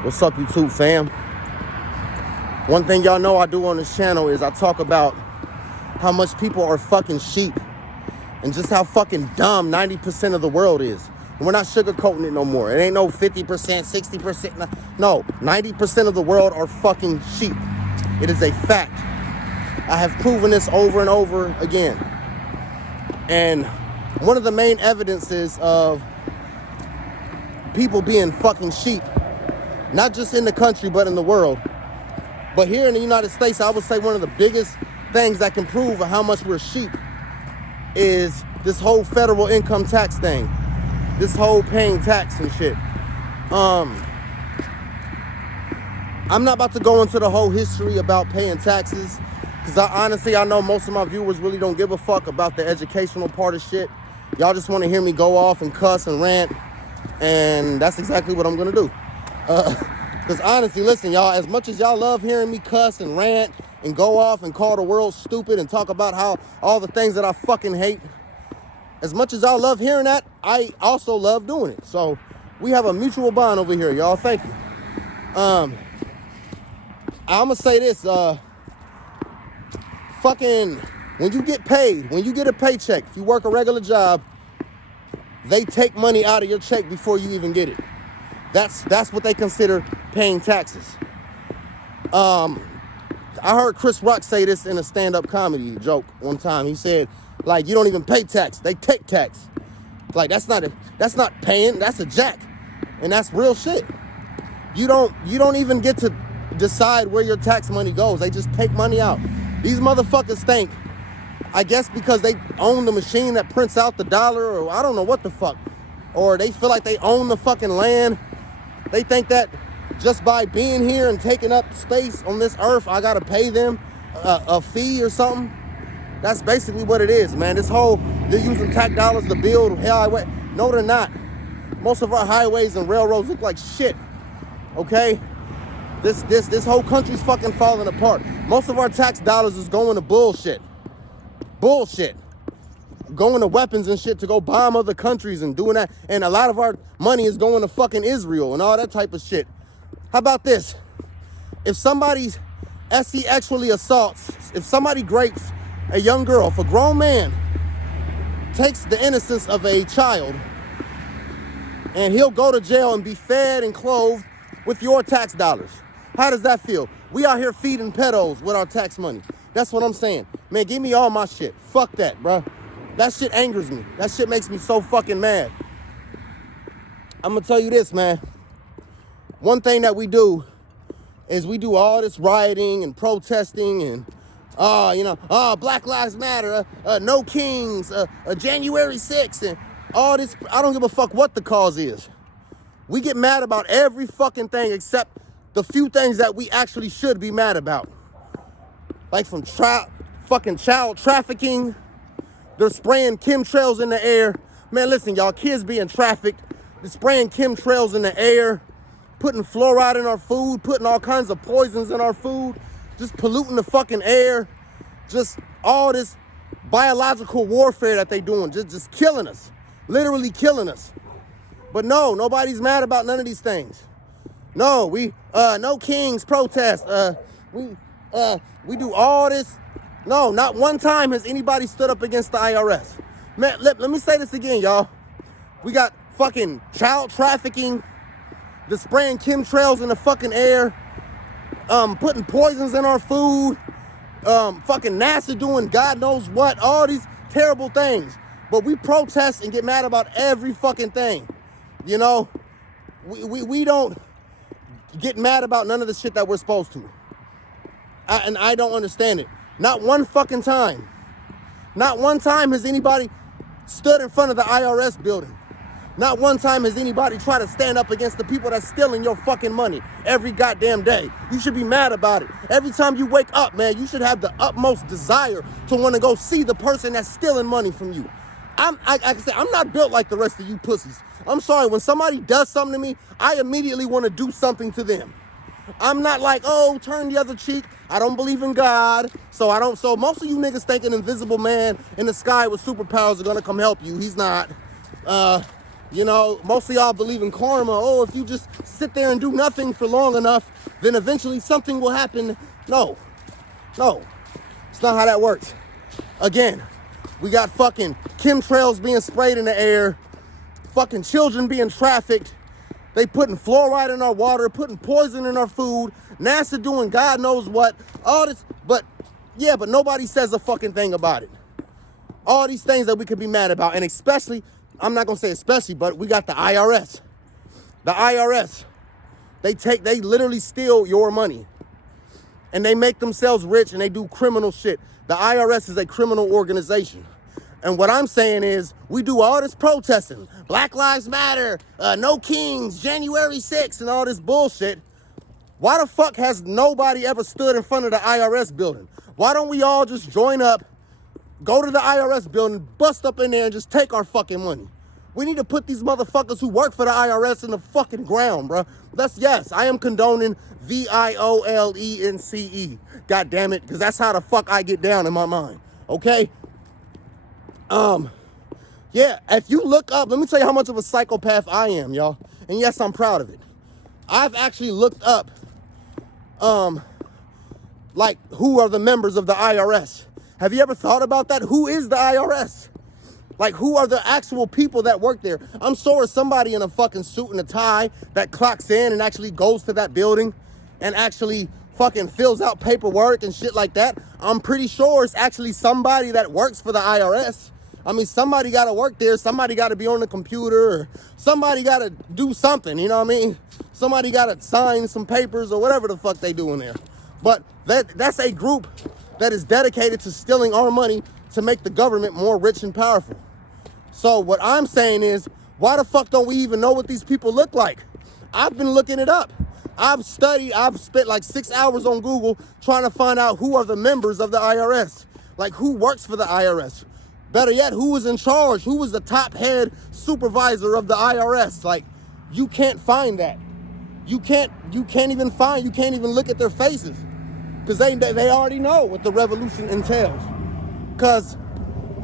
What's up, YouTube fam? One thing y'all know I do on this channel is I talk about how much people are fucking sheep and just how fucking dumb 90% of the world is. And we're not sugarcoating it no more. It ain't no 50%, 60%. No, 90% of the world are fucking sheep. It is a fact. I have proven this over and over again. And one of the main evidences of people being fucking sheep, not just in the country, but in the world. But here in the United States, I would say one of the biggest things that can prove how much we're sheep is this whole federal income tax thing. This whole paying tax and shit. I'm not about to go into the whole history about paying taxes, because honestly, I know most of my viewers really don't give a fuck about the educational part of shit. Y'all just want to hear me go off and cuss and rant, and that's exactly what I'm gonna do. Because honestly, listen, y'all, as much as y'all love hearing me cuss and rant and go off and call the world stupid and talk about how all the things that I fucking hate, as much as y'all love hearing that, I also love doing it. So we have a mutual bond over here, y'all. Thank you. I'm gonna say this, fucking, when you get paid, when you get a paycheck, if you work a regular job, they take money out of your check before you even get it. That's what they consider paying taxes. I heard Chris Rock say this in a stand-up comedy joke one time. He said, like, you don't even pay tax, they take tax. Like, that's not paying, that's a jack. And that's real shit. You don't even get to decide where your tax money goes. They just take money out. These motherfuckers think, I guess because they own the machine that prints out the dollar, or I don't know what the fuck, or they feel like they own the fucking land. They think that just by being here and taking up space on this earth, I gotta pay them a fee or something. That's basically what it is, man. This whole, they're using tax dollars to build highway. No, they're not. Most of our highways and railroads look like shit, okay? This whole country's fucking falling apart. Most of our tax dollars is going to bullshit. Bullshit. Going to weapons and shit to go bomb other countries and doing that. And a lot of our money is going to fucking Israel and all that type of shit. How about this? If somebody's sexually assaults, if somebody rapes a young girl, if a grown man takes the innocence of a child, and he'll go to jail and be fed and clothed with your tax dollars. How does that feel? We out here feeding pedos with our tax money. That's what I'm saying. Man, give me all my shit. Fuck that, bro. That shit angers me. That shit makes me so fucking mad. I'm gonna tell you this, man. One thing that we do is we do all this rioting and protesting and, Black Lives Matter, no kings, January 6th, and all this. I don't give a fuck what the cause is. We get mad about every fucking thing except the few things that we actually should be mad about. Like from fucking child trafficking. They're spraying chemtrails in the air. Man, listen, y'all, kids being trafficked. They're spraying chemtrails in the air, putting fluoride in our food, putting all kinds of poisons in our food, just polluting the fucking air. Just all this biological warfare that they doing, just killing us, literally killing us. But no, nobody's mad about none of these things. No, no kings protest. We do all this. No, not one time has anybody stood up against the IRS. Man, let me say this again, y'all. We got fucking child trafficking, the spraying chemtrails in the fucking air, putting poisons in our food, fucking NASA doing God knows what, all these terrible things. But we protest and get mad about every fucking thing. You know, we don't get mad about none of the shit that we're supposed to. And I don't understand it. Not one fucking time. Not one time has anybody stood in front of the IRS building. Not one time has anybody tried to stand up against the people that's stealing your fucking money every goddamn day. You should be mad about it. Every time you wake up, man, you should have the utmost desire to want to go see the person that's stealing money from you. I'm not built like the rest of you pussies. I'm sorry, when somebody does something to me, I immediately want to do something to them. I'm not like, oh, turn the other cheek. I don't believe in God. So most of you niggas think an invisible man in the sky with superpowers are gonna come help you. He's not. You know, most of y'all believe in karma. Oh, if you just sit there and do nothing for long enough, then eventually something will happen. No, it's not how that works. Again, we got fucking chemtrails being sprayed in the air, fucking children being trafficked. They putting fluoride in our water, putting poison in our food. NASA doing God knows what. All this, but nobody says a fucking thing about it. All these things that we could be mad about, and especially, I'm not gonna say especially, but we got the IRS. The IRS, they literally steal your money. And they make themselves rich and they do criminal shit. The IRS is a criminal organization. And what I'm saying is, we do all this protesting, Black Lives Matter, no kings, January 6th, and all this bullshit. Why the fuck has nobody ever stood in front of the IRS building? Why don't we all just join up, go to the IRS building, bust up in there and just take our fucking money? We need to put these motherfuckers who work for the IRS in the fucking ground, bro. Yes, I am condoning violence. God damn it, because that's how the fuck I get down in my mind, okay? Yeah, if you look up, let me tell you how much of a psychopath I am, y'all. And yes, I'm proud of it. I've actually looked up, like, who are the members of the IRS? Have you ever thought about that? Who is the IRS? Like, who are the actual people that work there? I'm sure it's somebody in a fucking suit and a tie that clocks in and actually goes to that building and actually fucking fills out paperwork and shit like that. I'm pretty sure it's actually somebody that works for the IRS. I mean, somebody got to work there. Somebody got to be on the computer, or somebody got to do something, you know what I mean? Somebody got to sign some papers or whatever the fuck they do in there. But that's a group that is dedicated to stealing our money to make the government more rich and powerful. So what I'm saying is, why the fuck don't we even know what these people look like? I've been looking it up. I've spent like 6 hours on Google trying to find out who are the members of the IRS. Like, who works for the IRS? Better yet, who was in charge? Who was the top head supervisor of the IRS? Like, you can't find that. You can't even look at their faces. Because they already know what the revolution entails. Because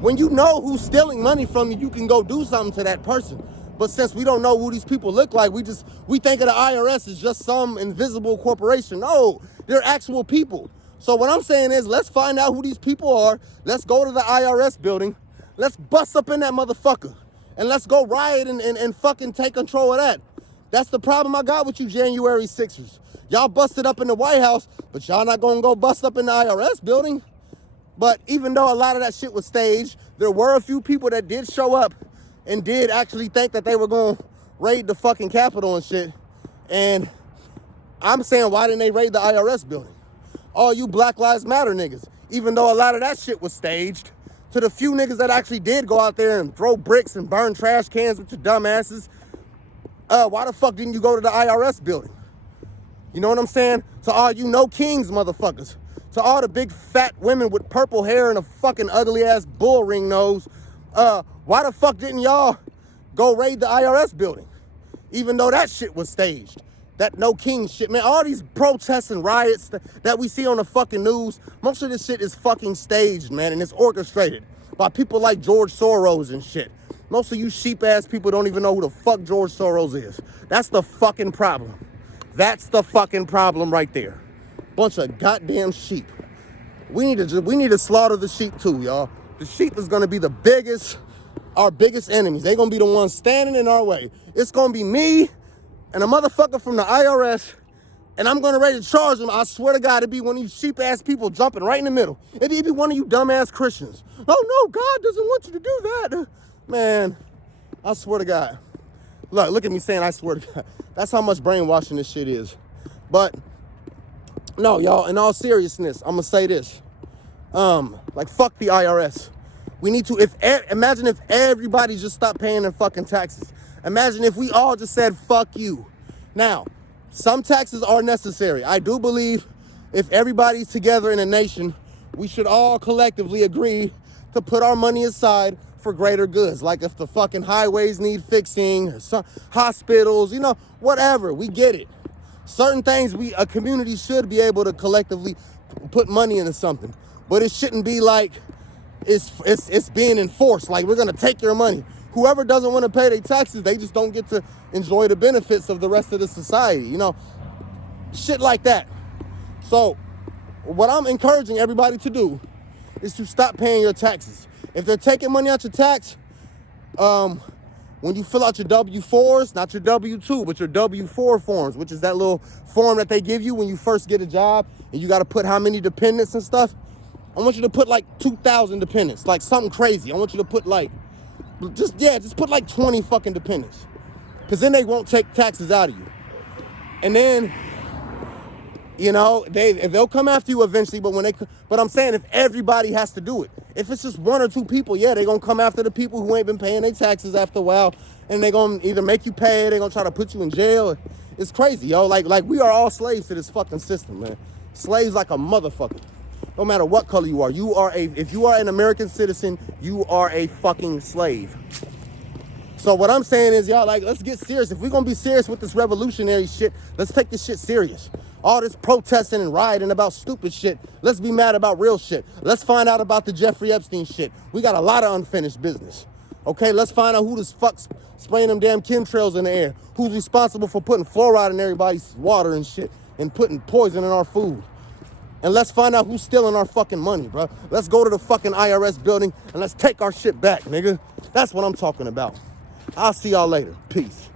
when you know who's stealing money from you, you can go do something to that person. But since we don't know who these people look like, we think of the IRS as just some invisible corporation. No, they're actual people. So what I'm saying is, let's find out who these people are. Let's go to the IRS building. Let's bust up in that motherfucker. And let's go riot and fucking take control of that. That's the problem I got with you January 6ers. Y'all busted up in the White House, but y'all not gonna go bust up in the IRS building. But even though a lot of that shit was staged, there were a few people that did show up and did actually think that they were going to raid the fucking Capitol and shit. And I'm saying, why didn't they raid the IRS building? All you Black Lives Matter niggas, even though a lot of that shit was staged, to the few niggas that actually did go out there and throw bricks and burn trash cans with your dumb asses, why the fuck didn't you go to the IRS building? You know what I'm saying? To all you no kings motherfuckers. To all the big fat women with purple hair and a fucking ugly ass bull ring nose, why the fuck didn't y'all go raid the IRS building? Even though that shit was staged. That no king shit, man. All these protests and riots that we see on the fucking news, most of this shit is fucking staged, man, and it's orchestrated by people like George Soros and shit. Most of you sheep ass people don't even know who the fuck George Soros is. That's the fucking problem. That's the fucking problem right there. Bunch of goddamn sheep. We need to slaughter the sheep too, y'all. The sheep is gonna be our biggest enemies. They're gonna be the ones standing in our way. It's gonna be me and a motherfucker from the IRS, and I'm gonna ready to charge them. I swear to God, it'd be one of you sheep ass people jumping right in the middle. It'd be one of you dumbass Christians. Oh no, God doesn't want you to do that. Man, I swear to God. Look at me saying I swear to God. That's how much brainwashing this shit is. But no, y'all, in all seriousness, I'm gonna say this. Like, fuck the IRS. We need to, imagine if everybody just stopped paying their fucking taxes. Imagine if we all just said, fuck you. Now, some taxes are necessary. I do believe if everybody's together in a nation, we should all collectively agree to put our money aside for greater goods. Like if the fucking highways need fixing, some hospitals, you know, whatever, we get it. Certain things a community should be able to collectively put money into something. But it shouldn't be like it's being enforced. Like, we're gonna take your money. Whoever doesn't want to pay their taxes, they just don't get to enjoy the benefits of the rest of the society, you know? Shit like that. So what I'm encouraging everybody to do is to stop paying your taxes. If they're taking money out your tax, when you fill out your W-4s, not your W-2, but your W-4 forms, which is that little form that they give you when you first get a job and you got to put how many dependents and stuff. I want you to put like 2,000 dependents, like something crazy. I want you to put like, just put like 20 fucking dependents. Because then they won't take taxes out of you. And then, you know, they'll come after you eventually, but I'm saying if everybody has to do it. If it's just one or two people, yeah, they're going to come after the people who ain't been paying their taxes after a while, and they're going to either make you pay, they're going to try to put you in jail. It's crazy, yo. Like we are all slaves to this fucking system, man. Slaves like a motherfucker. No matter what color you are. If you are an American citizen, you are a fucking slave. So what I'm saying is, y'all, like, let's get serious. If we're going to be serious with this revolutionary shit, let's take this shit serious. All this protesting and rioting about stupid shit, let's be mad about real shit. Let's find out about the Jeffrey Epstein shit. We got a lot of unfinished business. Okay, let's find out who the fuck's spraying them damn chemtrails in the air. Who's responsible for putting fluoride in everybody's water and shit and putting poison in our food. And let's find out who's stealing our fucking money, bro. Let's go to the fucking IRS building and let's take our shit back, nigga. That's what I'm talking about. I'll see y'all later. Peace.